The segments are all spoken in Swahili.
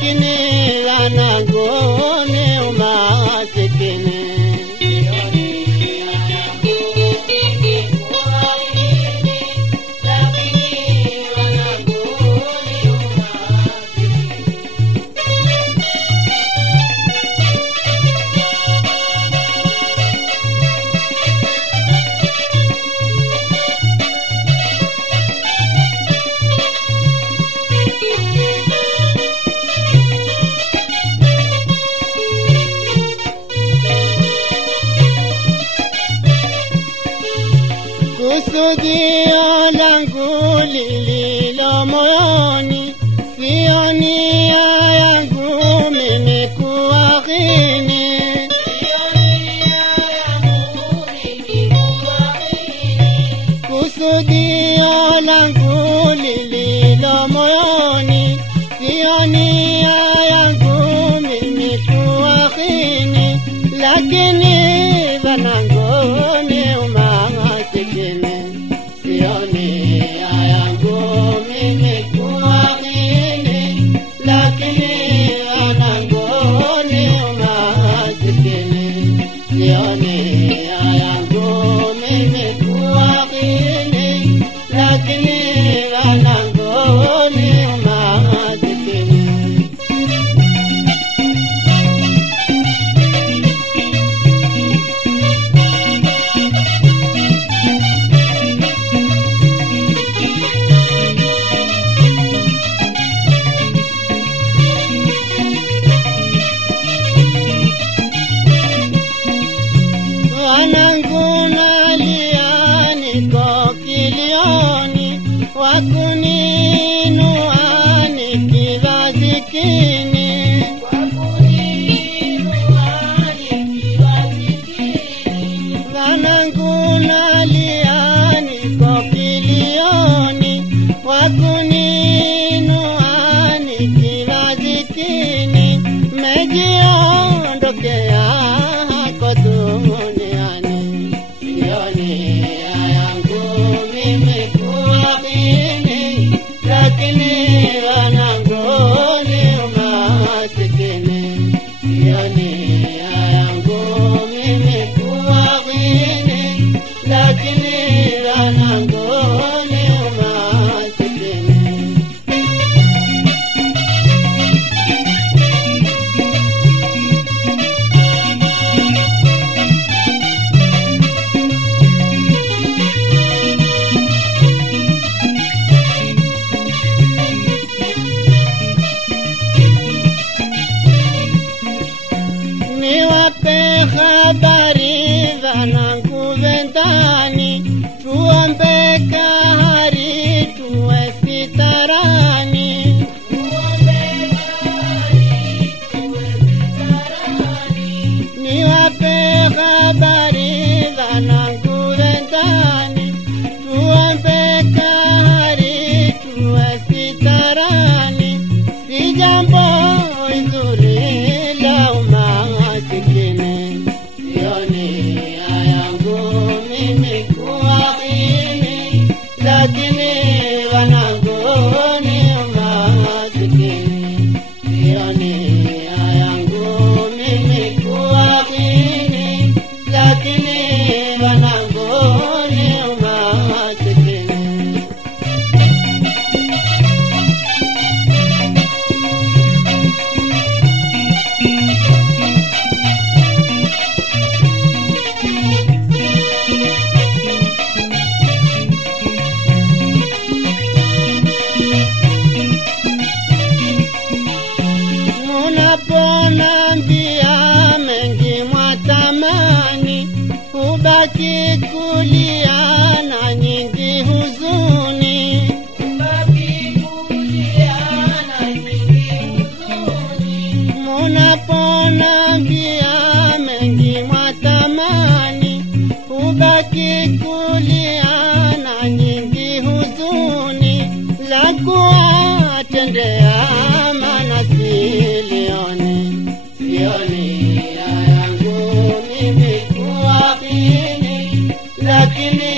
lakini wanangu ni umasikini. Kusudio langu lililo moyoni, sio nia yangu mimi kuwaghini. Kusudio langu lililo moyoni, sio nia yangu mimi kuwaghini, lakini wanangu ni umasikini. Sio nia yangu mimi kuwaghini, lakini wanangu ni umasikini. Sio nia yangu mimi kuwaghini, lakini wanangu ni umasikini. Wanangu nalia niko kilioni, wakuninua nikivazikini. Wanangu nalia niko kilioni, wakuninua nikivazikini. Mejiondokea hako duniani, sio nia yangu mimi kuwaghini, lakini wanangu ni umasikini. Sio nia yangu mimi kuwaghini, lakini wanangu ni umasikini. Niwape habari wanangu wendani, tuombe kahari tuwe sitarani. Niwape habari wanangu wendani, tuombe kahari tuwe sitarani. Si jambo nzuri la umasikini, sio nia yangu mimi kuwaghini, lakini wanangu ni umasikini. Sio nia yangu mimi kuwaghini, lakini wanangu ni umasikini. Munaponambia mengi mwatamani, kubaki kulia na nyingi huzuni. Munaponambia mengi mwatamani, kubaki kulia na nyingi huzuni, la kuwatendea maana silioni. Sio nia yangu mimi kuwaghini, lakini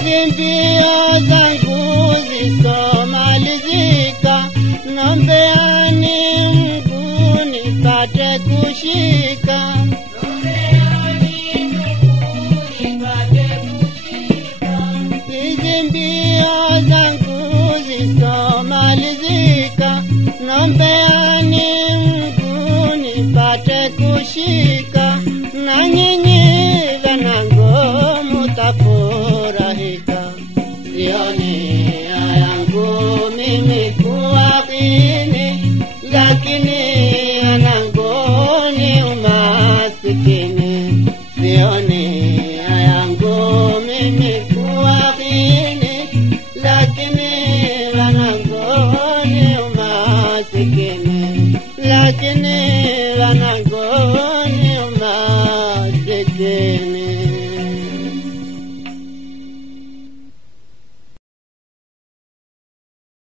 hizi mbio zangu zisomalizika, nombeani Mungu nipate kushika. Hizi mbio zangu zisomalizika, nombeani Mungu nipate kushika. Na nyinyi wanangu mutafurahika. Sioni yangu mimi kuwakini, lakini wanangu ni umasikini. Sioni yangu mimi kuwakini, lakini wanangu ni umasikini.